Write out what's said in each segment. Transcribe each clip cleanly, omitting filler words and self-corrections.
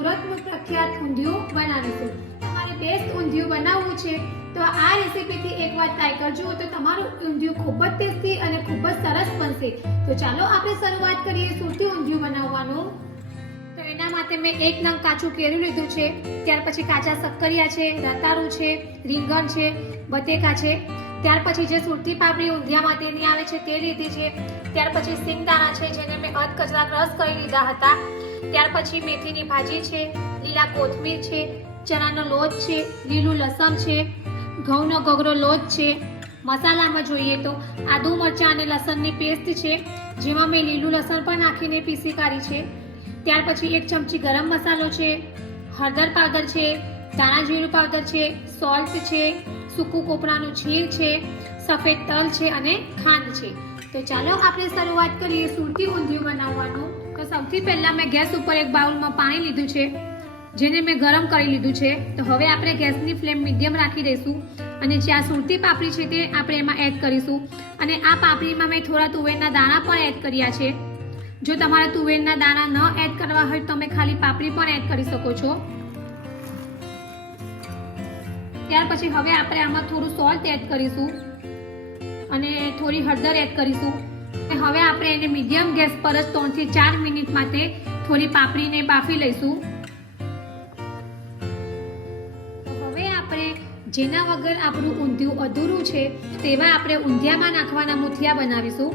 સુરતનું પ્રખ્યાત ઊંધિયું બનાવીશું। તમારે બેસ્ટ ઊંધિયું બનાવવું છે તો આ રેસીપીથી એકવાર ટ્રાય કરજો તો તમારું ઊંધિયું ખૂબ જ ટેસ્ટી અને ખૂબ જ સરસ બનશે। તો ચાલો આપણે શરૂઆત કરીએ સુરતી ઊંધિયું બનાવવાનું। તો એના માટે મેં 1 નંગ કાચું કેળું લીધું છે, ત્યાર પછી કાચા શક્કરિયા છે, રતાળું છે, રીંગણ છે, બટેકા છે, ત્યાર પછી જે સુરતી પાપડી ઊંધિયા માટેની આવે છે તે લીધી છે, ત્યાર પછી સિંગદાણા છે જેને મેં અધ કચરા ક્રશ કરી લીધા હતા, ત્યાર પછી મેથીની ભાજી છે, લીલા કોથમીર છે, ચણાનો લોટ છે, લીલું લસણ છે, ઘઉંનો ગગરો લોટ છે। મસાલામાં જોઈએ તો આદુ મરચાં અને લસણની પેસ્ટ છે જેમાં મેં લીલું લસણ પણ નાખીને પીસી કાઢી છે, ત્યાર પછી 1 ચમચી ગરમ મસાલો છે, હળદર પાવડર છે, ધાણા જીરું પાવડર છે, સોલ્ટ છે, સૂકું કોપરાનું છીણ છે, સફેદ તલ છે અને ખાંડ છે। તો ચાલો આપણે શરૂઆત કરીએ સુરતી ઊંધિયું બનાવવાનું। તો સૌથી પહેલા મેં ગેસ ઉપર એક બાઉલમાં પાણી લીધું છે જેને મેં ગરમ કરી લીધું છે। તો હવે આપણે ગેસની ફ્લેમ મીડિયમ રાખી દઈશું અને જે આ સુરતી પાપડી છે તે આપણે એમાં એડ કરીશું અને આ પાપડીમાં મેં થોડા તુવેરના દાણા પણ એડ કર્યા છે। જો તમારે તુવેરના દાણા ન એડ કરવા હોય તો તમે ખાલી પાપડી પણ એડ કરી શકો છો। ત્યાર પછી હવે આપણે આમાં થોડું સોલ્ટ એડ કરીશું અને થોડી હળદર એડ કરીશું। હવે આપણે એને મીડિયમ ગેસ પર જ 3 થી 4 મિનિટ માટે થોડી પાપડીને બાફી લઈશું। હવે આપણે જેના વગર આપણું ઊંધિયું અધૂરું છે તેવા આપણે ઊંધિયામાં નાખવાના મુઠિયા બનાવીશું।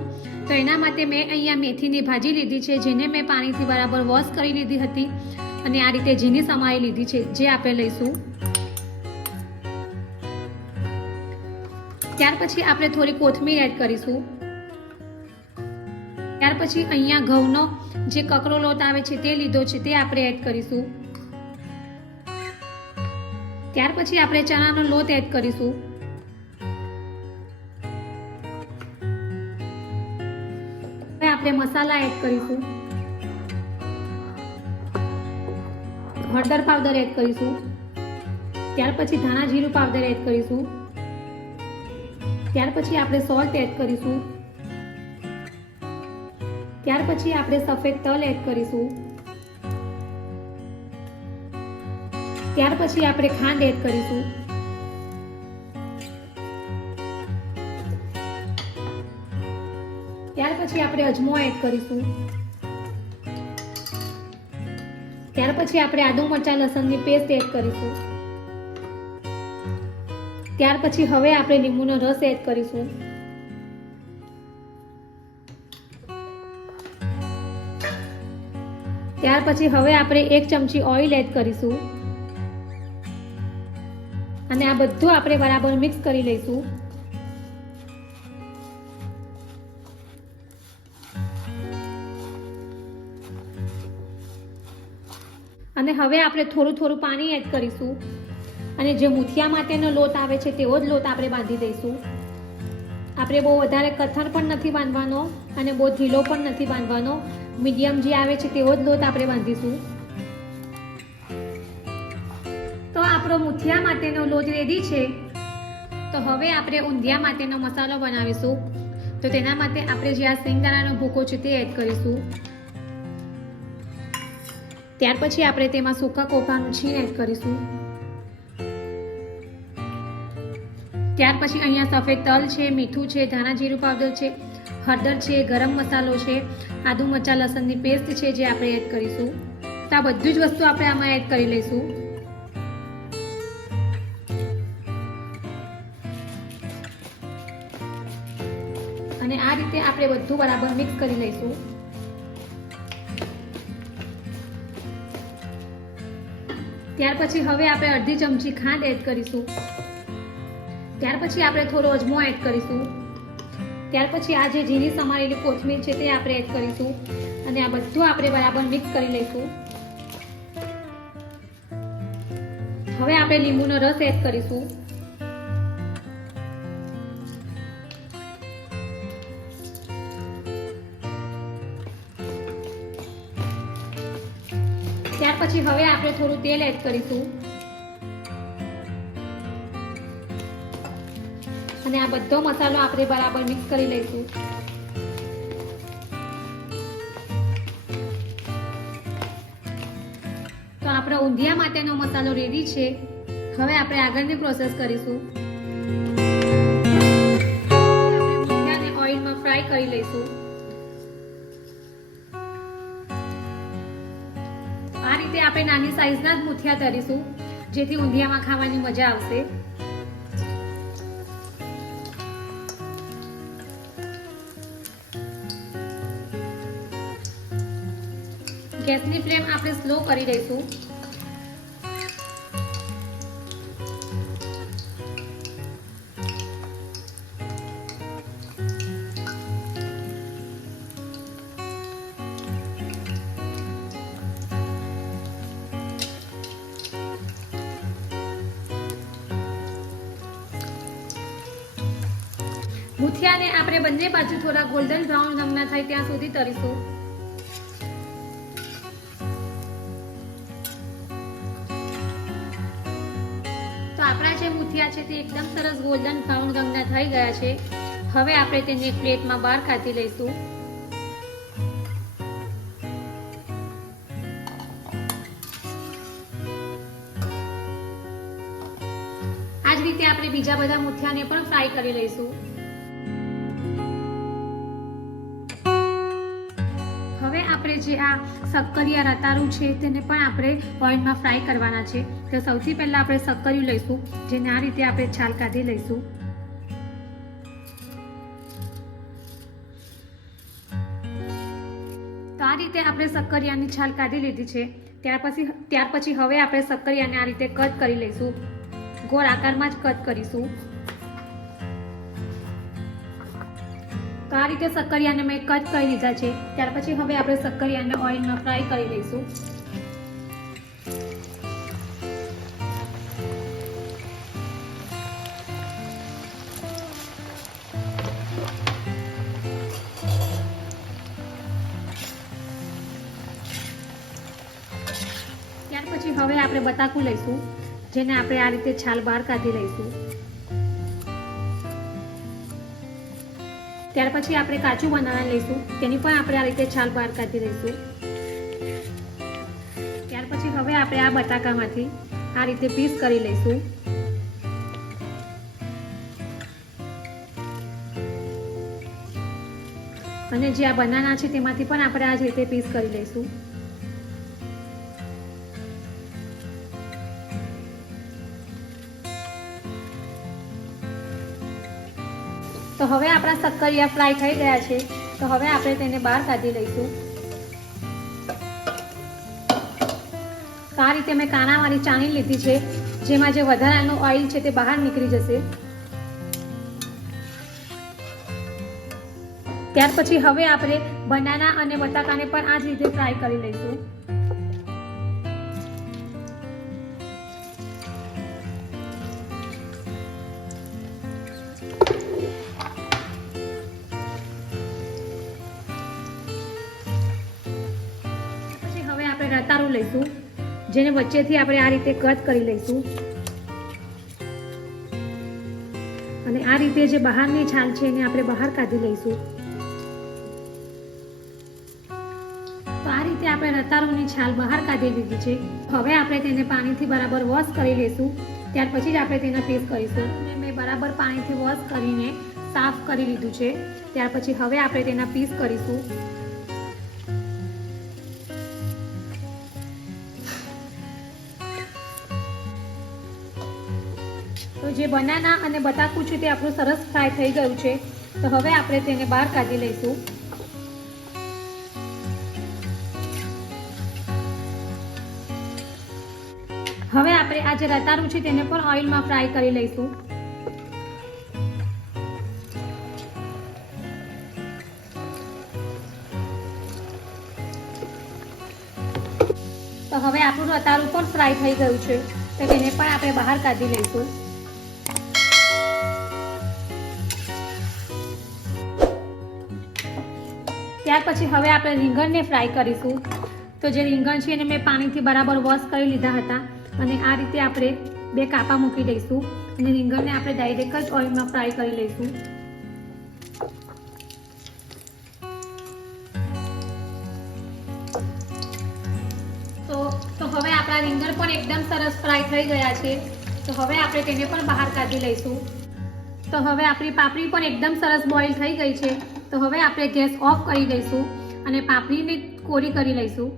તો એના માટે મેં અહીંયા મેથીની ભાજી લીધી છે જેને મેં પાણીથી બરાબર વોશ કરી લીધી હતી અને આ રીતે ઝીણી સમારી લીધી છે જે આપણે લઈશું। ત્યાર પછી આપણે થોડી કોથમીર એડ કરીશું। ત્યાર પછી અહીંયા ઘઉંનો જે કકરો લોટ આવે છે તે લીધો છે તે આપણે એડ કરીશું। ત્યાર પછી આપણે ચણાનો લોટ એડ કરીશું। હવે આપણે મસાલા એડ કરીશું, હળદર પાવડર એડ કરીશું, ત્યાર પછી ધાણા જીરું પાવડર એડ કરીશું, ત્યાર પછી આપણે સોલ્ટ એડ કરીશું, ત્યાર પછી આપણે સફેદ તલ એડ કરીશું, ત્યાર પછી આપણે ખાંડ એડ કરીશું, ત્યાર પછી આપણે અજમો એડ કરીશું, ત્યાર પછી આપણે આદુ મરચાં લસણની પેસ્ટ એડ કરીશું, ત્યાર પછી હવે આપણે લીંબુનો રસ એડ કરીશું, ત્યાર પછી હવે આપણે 1 ચમચી ઓઇલ એડ કરીશું અને આ બધું આપણે બરાબર મિક્સ કરી લઈશું। અને હવે આપણે થોડું પાણી એડ કરીશું અને જે મુઠિયા માટેનો લોટ આવે છે તેવો જ લોટ આપણે બાંધી દઈશું। આપણે બહુ વધારે કઠણ પણ નથી બાંધવાનો અને બહુ ઢીલો પણ નથી બાંધવાનો, મીડિયમ જે આવે છે તેવો જ લોટ આપણે બાંધીશું। તો આપણો મુઠિયા માટેનો લોટ રેડી છે। તો હવે આપણે ઊંધિયા માટેનો મસાલો બનાવીશું। તો તેના માટે આપણે જે આ સિંગદાણાનો ભૂકો છે તે એડ કરીશું, ત્યાર પછી આપણે તેમાં સૂકા કોપરાનું છીણ એડ કરીશું, ત્યાર પછી અહીંયા સફેદ તલ છે, મીઠું છે, ધાણા જીરું પાવડર છે, હળદર છે, ગરમ મસાલો છે, આદુ મરચાં લસણની પેસ્ટ છે જે આપણે એડ કરીશું। તો આ બધું જ વસ્તુ આપણે આમાં એડ કરી લઈશું અને આ રીતે આપણે બધું બરાબર મિક્સ કરી લઈશું। ત્યાર પછી હવે આપણે અડધી ચમચી ખાંડ એડ કરીશું, ત્યાર પછી આપણે થોડો અજમો એડ કરીશું, ત્યાર પછી આ જે ઝીણી સમારેલી કોથમીર છે તે આપણે એડ કરીશું અને આ બધું આપણે બરાબર મિક્સ કરી લઈશું। હવે આપણે લીંબુનો રસ એડ કરીશું, ત્યાર પછી હવે આપણે થોડું તેલ એડ કરીશું અને આ બધો મસાલો આપણે બરાબર મિક્સ કરી લઈશું। તો આપણો ઊંધિયા માટેનો મસાલો રેડી છે. હવે આપણે આગળની પ્રોસેસ કરીશું. આપણે ઊંધિયાને ઓઇલમાં ફ્રાય કરી લઈશું. આ રીતે આપણે નાની સાઈઝના જ મુઠિયા તરીશું, જેથી ઊંધિયામાં ખાવાની મજા આવશે. ગેસની ફ્લેમ આપણે સ્લો કરી દઈશું. મુઠિયાને આપણે બંને બાજુ થોડા ગોલ્ડન બ્રાઉન રંગના થાય ત્યાં સુધી તળીશું. તો આપણા જે મુઠિયા છે તે એકદમ સરસ ગોલ્ડન બ્રાઉન રંગના થઈ ગયા છે. હવે આપણે તેને પ્લેટમાં બહાર કાઢી લઈશું. આ જ રીતે આપણે બીજા બધા મુઠિયાને પણ ફ્રાય કરી લઈશું. હવે આપણે જે આ શક્કરિયા રતાળું છે તેને પણ આપણે ઓઇલમાં ફ્રાય કરવાના છે. તો સૌથી પહેલા આપણે શક્કરિયું લઈશું, જેને આ રીતે આપણે છાલ કાઢી લઈશું. તો આ રીતે આપણે શક્કરિયાની છાલ કાઢી લીધી છે. ત્યાર પછી હવે આપણે શક્કરિયાને આ રીતે કટ કરી લઈશું. ગોળ આકારમાં જ કટ કરીશું. તો આ રીતે શક્કરિયાને મેં કટ કરી લીધા છે. ત્યાર પછી હવે આપણે શક્કરિયાને ઓઇલમાં ફ્રાય કરી લઈશું. ત્યાર પછી હવે આપણે બટાકું લઈશું, જેને આપણે આ રીતે છાલ બહાર કાઢી લઈશું. ત્યાર પછી આપણે કાચું બનાવવા લઈશું, તેની પણ આપણે આ રીતે છાલ બહાર કાઢી લઈશું. ત્યાર પછી હવે આપણે આ બટાકામાંથી આ રીતે પીસ કરી લઈશું. અને જે આ બનાના છે તેમાંથી પણ આપણે આ જ રીતે પીસ કરી લઈશું. તો હવે આપણા શક્કરિયા ફ્રાય થઈ ગયા છે. તો હવે આપણે તેને બહાર કાઢી લઈશું. તો આ રીતે મેં કાણાવાળી ચાણી લીધી છે, જેમાં જે વધારાનું ઓઇલ છે તે બહાર નીકળી જશે. ત્યાર પછી હવે આપણે બનાના અને બટાકાને પણ આ જ રીતે ફ્રાય કરી લઈશું. રતાળું લઈશું, જેને વચ્ચેથી આપણે આ રીતે કટ કરી લઈશું. અને આ રીતે જે બહારની છાલ છે એને આપણે બહાર કાઢી લઈશું. તો આ રીતે આપણે રતાળુંની છાલ બહાર કાઢી દીધી છે. હવે આપણે તેને પાણીથી બરાબર વોશ કરી લઈશું. ત્યાર પછી જ આપણે તેના પીસ કરીશું. મેં બરાબર પાણીથી વોશ કરીને સાફ કરી લીધું છે. ત્યાર પછી હવે આપણે તેના પીસ કરીશું. તો જે બનાના અને બટાકું છે તે આપણું સરસ ફ્રાય થઈ ગયું છે. તો હવે આપણે તેને બહાર કાઢી લઈશું. હવે આપણે આ જે રતાળું છે તેને પણ ઓઇલમાં ફ્રાય કરી લઈશું. તો હવે આપણું રતાળું પણ ફ્રાય થઈ ગયું છે. તો તેને પણ આપણે બહાર કાઢી લઈશું. ત્યાર પછી હવે આપણે રીંગણને ફ્રાય કરીશું. તો જે રીંગણ છે એને મેં પાણીથી બરાબર વોશ કરી લીધા હતા. અને આ રીતે આપણે 2 કાપા મૂકી દઈશું. અને રીંગણને આપણે ડાયરેક્ટ જ ઓઇલમાં ફ્રાય કરી લઈશું. તો હવે આપણા રીંગણ એકદમ સરસ ફ્રાય થઈ ગયા છે. તો હવે આપણે તેને પણ બહાર કાઢી લઈશું. તો હવે આપણી પાપડી પણ એકદમ સરસ બોઇલ થઈ ગઈ છે. તો હવે આપણે ગેસ ઓફ કરી દઈશું અને પાપડીને કોરી કરી લઈશું.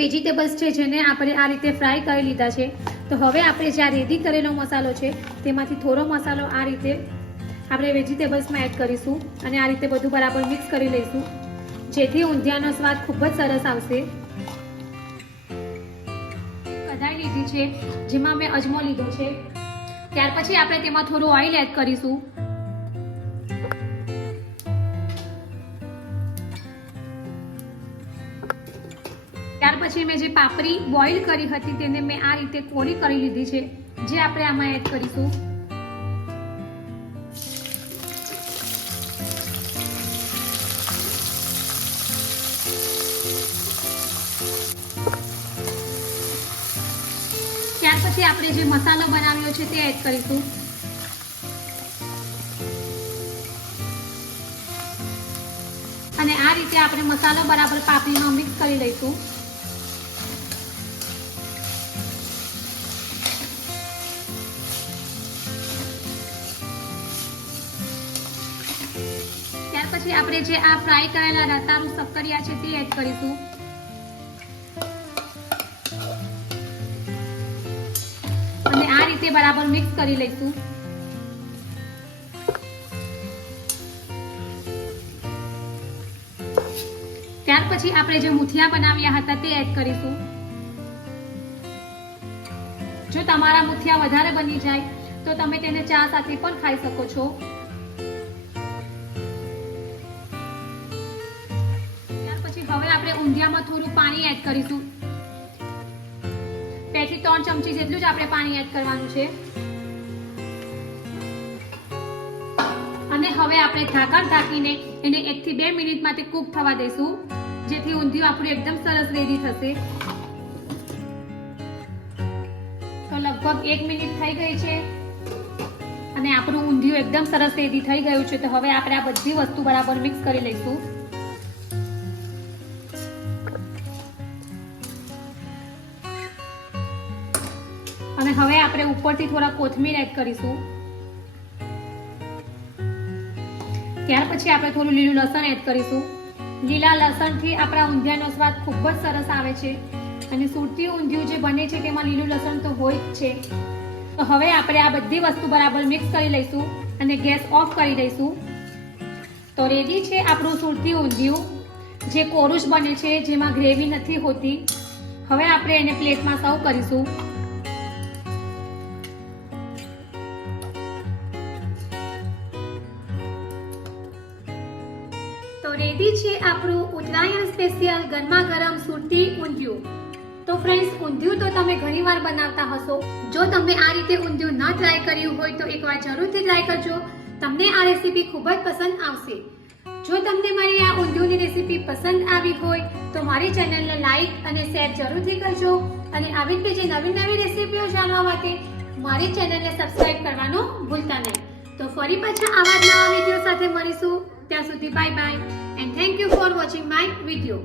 વેજીટેબલ્સ છે જેને આપણે આ રીતે ફ્રાય કરી લીધા છે. તો હવે આપણે જે આ રેડી કરેલો મસાલો છે તેમાંથી થોડો મસાલો આ રીતે આપણે વેજીટેબલ્સમાં એડ કરીશું અને આ રીતે બધું બરાબર મિક્સ કરી લઈશું, જેથી ઊંધિયાનો સ્વાદ ખૂબ જ સરસ આવશે. કઢાઈ લીધી છે જેમાં મેં અજમો લીધો છે. ત્યાર પછી આપણે તેમાં થોડું ઓઇલ એડ કરીશું. ત્યાર પછી મેં જે પાપડી બોઇલ કરી હતી તેને મેં આ રીતે કોરી કરી લીધી છે, જે આપણે આમાં એડ કરીશું. ત્યાર પછી આપણે જે મસાલો બનાવ્યો છે તે એડ કરીશું. અને આ રીતે આપણે મસાલો બરાબર પાપડીમાં મિક્સ કરી લઈશું. ત્યાર પછી આપણે જે આ ફ્રાય કરેલા રતાળુ શક્કરિયા છે તે એડ કરીશું. અને આ રીતે બરાબર મિક્સ કરી લઈશું. ત્યાર પછી આપણે જે મુઠિયા બનાવ્યા હતા તે એડ કરીશું. જો તમારા મુઠિયા વધારે બની જાય તો તમે તેને ચા સાથે પણ ખાઈ શકો છો. ત્યાર પછી હવે આપણે ઊંધિયામાં થોડું પાણી એડ કરીશું. 2 થી 3 ચમચી જેટલું જ આપણે પાણી એડ કરવાનું છે. અને હવે આપણે ઢાંકણ ઢાંકીને એને 1 થી 2 મિનિટ માટે કૂક થવા દઈશું, જેથી ઊંધિયું આપણું એકદમ સરસ રેડી થશે. તો લગભગ 1 મિનિટ થઈ ગઈ છે અને આપણું ઊંધિયું એકદમ સરસ રેડી થઈ ગયું છે. તો હવે આપણે આ બધી વસ્તુ બરાબર મિક્સ કરી લઈશું. અને હવે આપણે ઉપરથી થોડા કોથમીર એડ કરીશું. ત્યાર પછી આપણે થોડું લીલું લસણ એડ કરીશું. લીલા લસણથી આપણા ઊંધિયાનો સ્વાદ ખૂબ જ સરસ આવે છે અને સુરતી ઊંધિયું જે બને છે તેમાં લીલું લસણ તો હોય જ છે. તો હવે આપણે આ બધી વસ્તુ બરાબર મિક્સ કરી લઈશું અને ગેસ ઓફ કરી દઈશું. તો રેડી છે આપણું સુરતી ઊંધિયું, જે કોરું જ બને છે, જેમાં ગ્રેવી નથી હોતી. હવે આપણે એને પ્લેટમાં સર્વ કરીશું. તો રેડી છે આપણું ઉત્તરાયણ સ્પેશિયલ ગરમા ગરમ સુરતી ઊંધિયું. તો ફ્રેન્ડ્સ, ઊંધિયું તો તમે ઘણીવાર બનાવતા હશો. જો તમે આ રીતે ઊંધિયું ન ટ્રાય કર્યું હોય તો એકવાર જરૂરથી ટ્રાય કરજો. તમને આ રેસીપી ખૂબ જ પસંદ આવશે. જો તમને મારી આ ઊંધિયુંની રેસીપી પસંદ આવી હોય તો મારી ચેનલને લાઈક અને શેર જરૂરથી કરજો. અને આવી જ બીજી નવી નવી રેસીપીઓ જાણવા માટે મારી ચેનલને સબસ્ક્રાઇબ કરવાનું ભૂલતા નહીં. તો ફરી પાછા આવા નવા વિડીયો સાથે મળીશું. ત્યાં સુધી bye bye and thank you for watching my video.